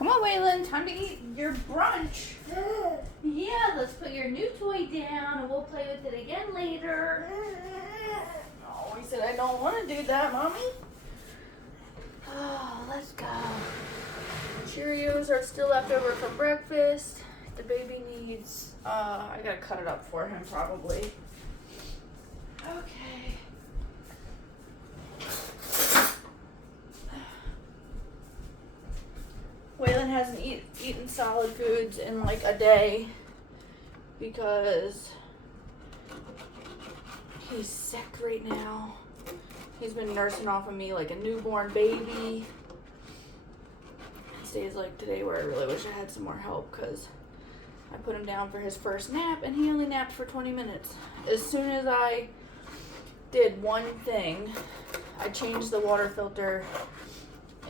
Come on, Waylon. Time to eat your brunch. Yeah, let's put your new toy down and we'll play with it again later. Oh, he said I don't want to do that, Mommy. Oh, let's go. Cheerios are still left over from breakfast. The baby needs, I gotta cut it up for him probably. Okay. Waylon hasn't eaten solid foods in like a day because he's sick right now. He's been nursing off of me like a newborn baby. It's days like today where I really wish I had some more help because I put him down for his first nap and he only napped for 20 minutes. As soon as I did one thing, I changed the water filter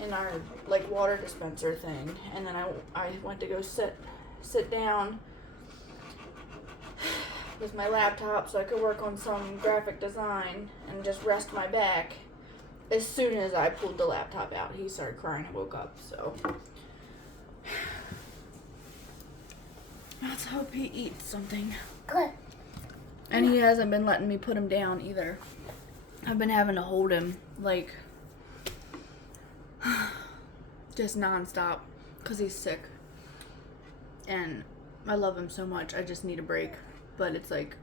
in our like water dispenser thing, and then I went to go sit down with my laptop so I could work on some graphic design and just rest my back. As soon as I pulled the laptop out, he started crying and woke up. So let's hope he eats something. Good. And he hasn't been letting me put him down either. I've been having to hold him like just nonstop because he's sick. And I love him so much. I just need a break. But it's like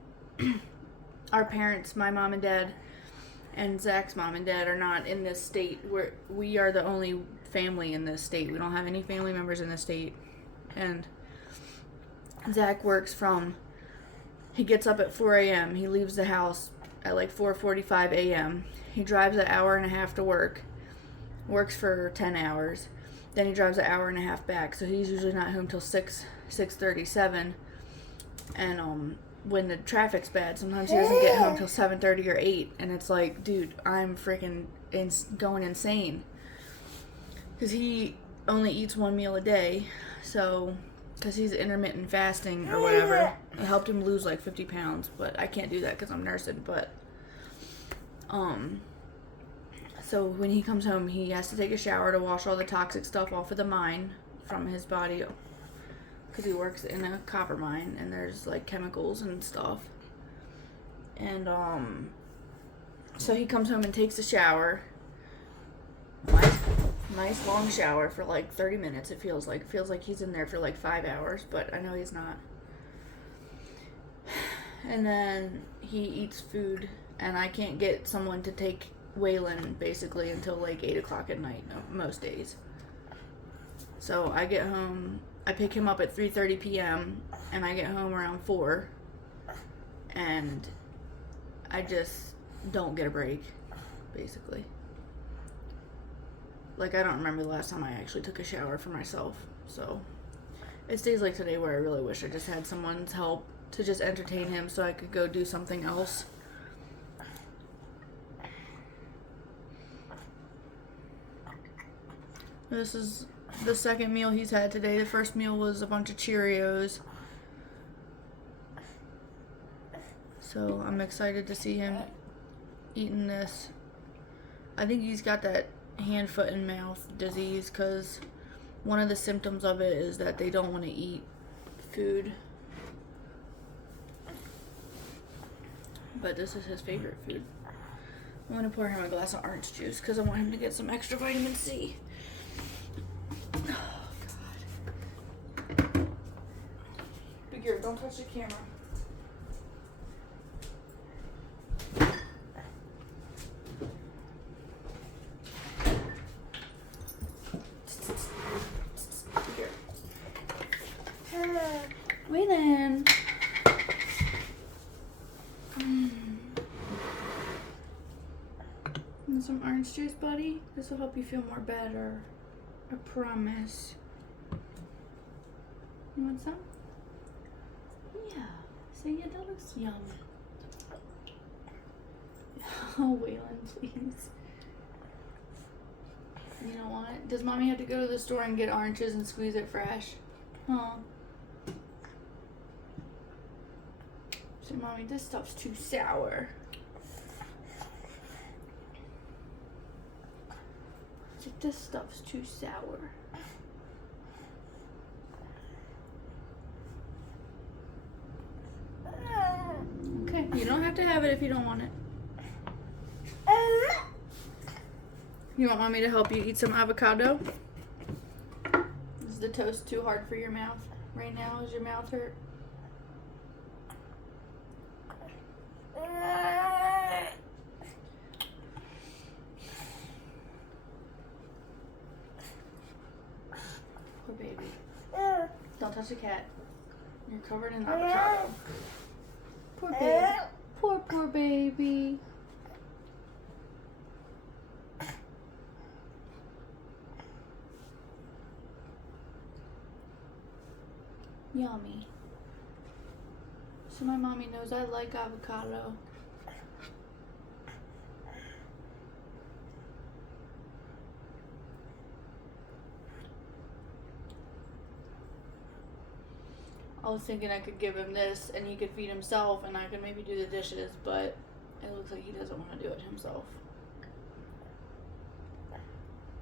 our parents, my mom and dad, and Zach's mom and dad are not in this state. We are the only family in this state. We don't have any family members in this state. And Zach works he gets up at 4 a.m. He leaves the house at like 4:45 a.m. He drives an hour and a half to work. Works for 10 hours. Then he drives an hour and a half back. So he's usually not home till 6:37. And when the traffic's bad, sometimes he doesn't get home till 7:30 or 8. And it's like, dude, I'm freaking going insane. Because he only eats one meal a day. So, because he's intermittent fasting or whatever. It helped him lose like 50 pounds. But I can't do that because I'm nursing. But, so when he comes home, he has to take a shower to wash all the toxic stuff off of the mine from his body. Because he works in a copper mine and there's like chemicals and stuff. And so he comes home and takes a shower. Nice long shower for like 30 minutes. It feels like he's in there for like 5 hours, but I know he's not. And then he eats food, and I can't get someone to take Waylon basically until like 8 o'clock at night most days. So I get home, I pick him up at 3:30 p.m. and I get home around 4, and I just don't get a break, basically. Like, I don't remember the last time I actually took a shower for myself. So it's days like today where I really wish I just had someone's help to just entertain him so I could go do something else. This is the second meal he's had today. The first meal was a bunch of Cheerios. So I'm excited to see him eating this. I think he's got that hand, foot, and mouth disease because one of the symptoms of it is that they don't want to eat food. But this is his favorite food. I'm going to pour him a glass of orange juice because I want him to get some extra vitamin C. Oh, God. Big girl, don't touch the camera. Waylon. Want some orange juice, buddy? This will help you feel more better. I promise. You want some? Yeah. See, yeah, that looks yum. Oh, Waylon, please. You know what? Does mommy have to go to the store and get oranges and squeeze it fresh? Huh? So, mommy, this stuff's too sour. This stuff's too sour. to have it if you don't want it. You want me to help you eat some avocado? Is the toast too hard for your mouth right now? Does your mouth hurt? Poor baby. Don't touch the cat. You're covered in avocado. Poor baby. Poor baby. Yummy. So my mommy knows I like avocado. I was thinking I could give him this and he could feed himself and I could maybe do the dishes, but it looks like he doesn't want to do it himself.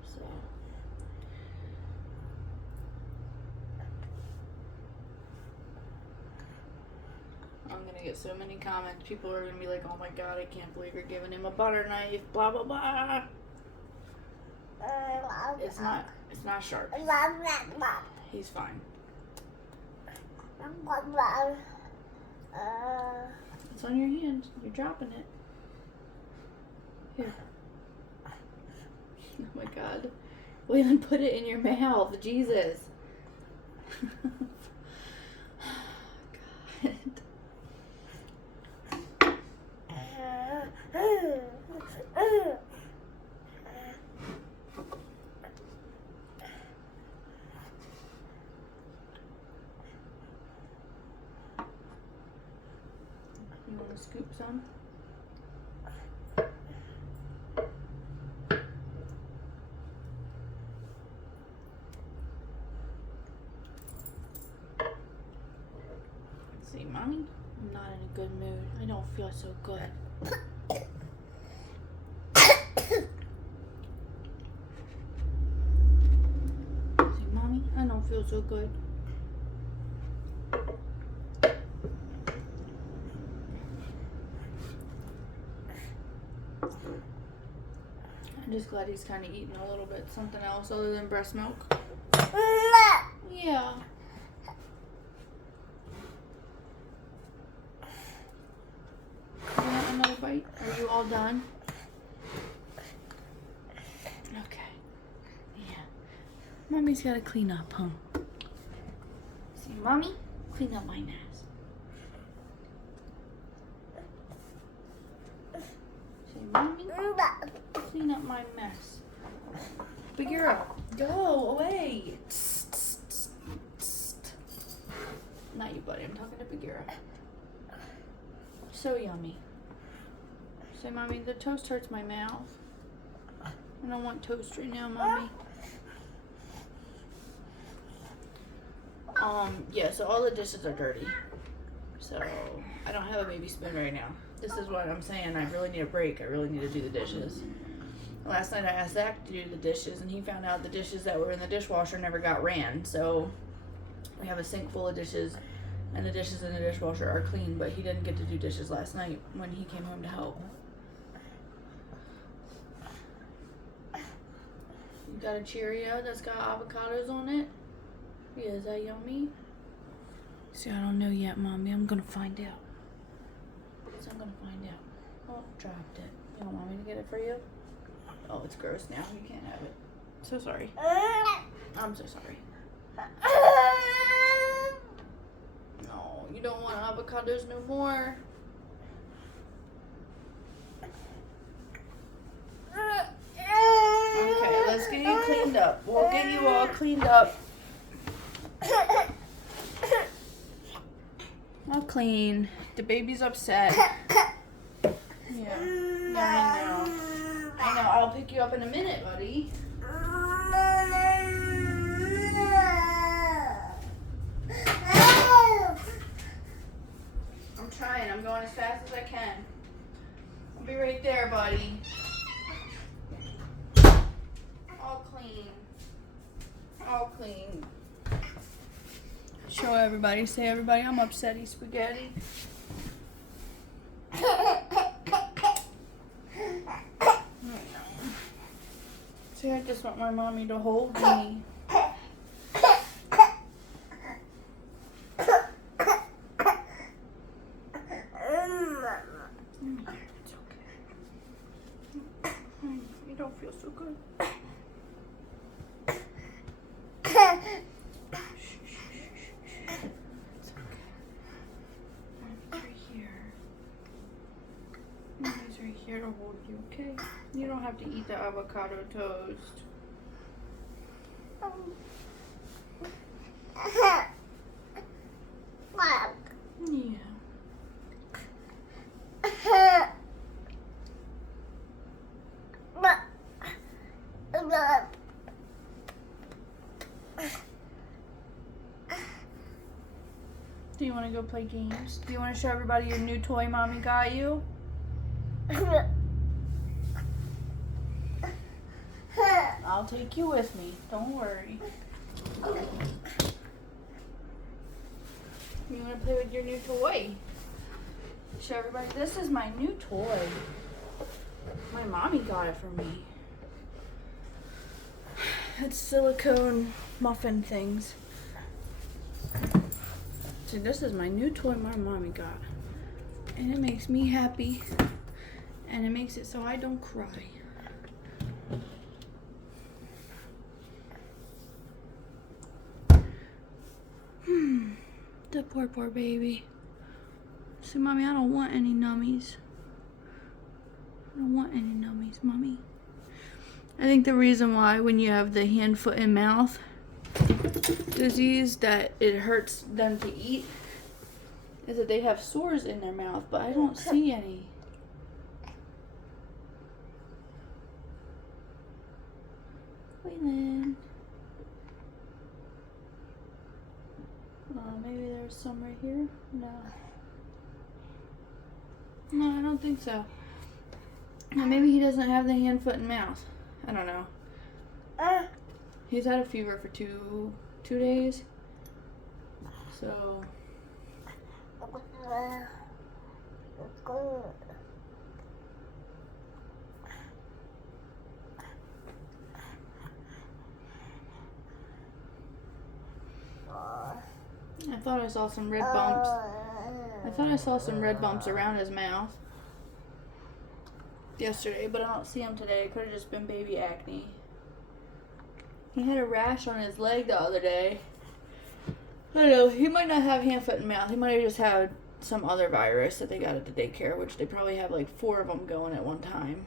So I'm gonna get so many comments. People are gonna be like, oh my god, I can't believe you're giving him a butter knife, blah blah blah. It's not sharp. He's fine. It's on your hand. You're dropping it. Here. Oh my god. Waylon, put it in your mouth. Jesus. God. You want to scoop some? See, Mommy? I'm not in a good mood. I don't feel so good. See, Mommy? I don't feel so good. I'm just glad he's kind of eating a little bit something else other than breast milk. Yeah. You want another bite? Are you all done? Okay. Yeah. Mommy's got to clean up, huh? See, Mommy? Clean up my mess. See, Mommy? Clean up my mess. Bagheera, go away. Not you, buddy. I'm talking to Bagheera. So yummy. Say, Mommy, the toast hurts my mouth. I don't want toast right now, Mommy. Yeah, so all the dishes are dirty. So I don't have a baby spoon right now. This is what I'm saying. I really need a break. I really need to do the dishes. Last night I asked Zach to do the dishes and he found out the dishes that were in the dishwasher never got ran. So we have a sink full of dishes and the dishes in the dishwasher are clean, but he didn't get to do dishes last night when he came home to help. You got a Cheerio that's got avocados on it? Yeah, is that yummy? See, I don't know yet, Mommy. I'm gonna find out. So I'm gonna find out. Oh, dropped it. You don't want me to get it for you? Oh, it's gross now. You can't have it. So sorry. I'm so sorry. No, you don't want avocados no more. Okay, let's get you cleaned up. We'll get you all cleaned up. All clean. The baby's upset. Yeah. I know. I know. I'll pick you up in a minute, buddy. I'm trying. I'm going as fast as I can. I'll be right there, buddy. All clean. All clean. Show everybody. Say everybody, I'm upsetty spaghetti. want my mommy to hold me. It's okay. You don't feel so good. It's okay. Mommy's right here. Mommy's right here to hold you, okay? You don't have to eat the avocado toast. Yeah. Do you want to go play games? Do you want to show everybody your new toy mommy got you? I'll take you with me. Don't worry. You want to play with your new toy? Show everybody. This is my new toy. My mommy got it for me. It's silicone muffin things. So this is my new toy my mommy got. And it makes me happy. And it makes it so I don't cry. The poor baby. See, Mommy, I don't want any nummies. I don't want any nummies, Mommy. I think the reason why when you have the hand, foot, and mouth disease that it hurts them to eat is that they have sores in their mouth, but I don't see any. Waylon. Maybe there's some right here? No. No, I don't think so. Now, maybe he doesn't have the hand, foot, and mouth. I don't know. He's had a fever for two days. So. I thought I saw some red bumps. I thought I saw some red bumps around his mouth yesterday, but I don't see them today. It could have just been baby acne. He had a rash on his leg the other day. I don't know. He might not have hand, foot, and mouth. He might have just had some other virus that they got at the daycare, which they probably have like 4 of them going at one time.